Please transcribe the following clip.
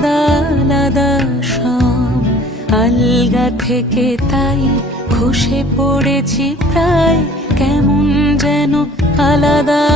আলাদা আলাদা সব, আলগা থেকে তাই খসে পড়েছি প্রায়, কেমন যেন আলাদা